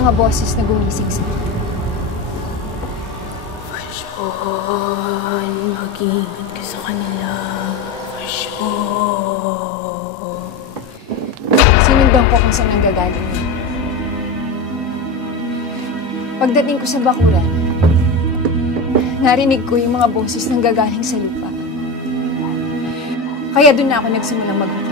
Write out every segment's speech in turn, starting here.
mga boses na gumising sa'yo. Firstborn, mag-iingat ka sa kanila. Firstborn. Sinundan ko kung saan nanggagaling yun. Pagdating ko sa bakuran, narinig ko yung mga boses nanggagaling sa lupa. Kaya doon na ako nagsimulang maghukay.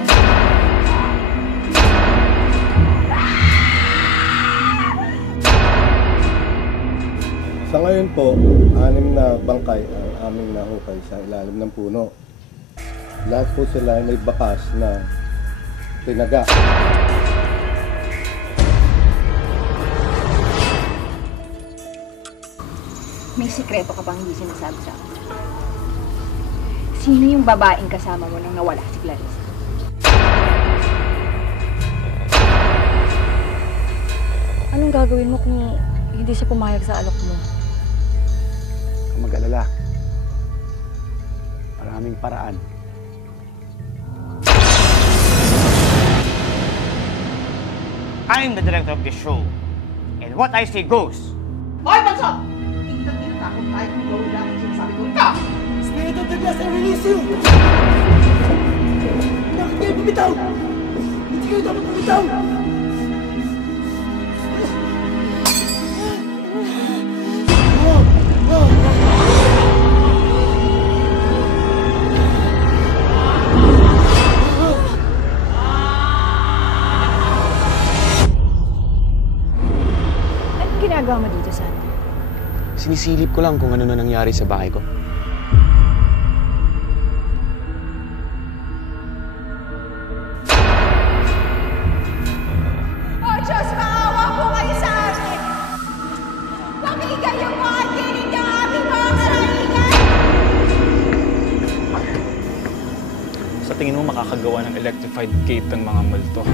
Sa ngayon po, 6 na bangkay ang aming nahukay sa ilalim ng puno. Lahat po sila may bakas na tinaga. May sikreto ka bang hindi sinasabi sa akin? Sino yung babaeng kasama mo nang nawala si Clarissa? Anong gagawin mo kung hindi siya pumayag sa alok mo? Kung mag-alala, maraming paraan. I'm the director of the show, and what I say goes. Hoy, Pansot! Tingnan-tingnan ka kung kahit kung gawin lang ang sinasabi ko ikaw! Spirit of the Glass, I release you! Bakit kayo bumitaw? Hindi kayo dapat bumitaw! Anong ginagawa mo dito, Sandy? Sinisilip ko lang kung ano na nangyari sa bahay ko. Oh, Diyos, maawa po kayo sa amin! Pakinggan niyo po at kinig ng aming mga karahigan! Sa tingin mo makakagawa ng electrified gate ng mga multo?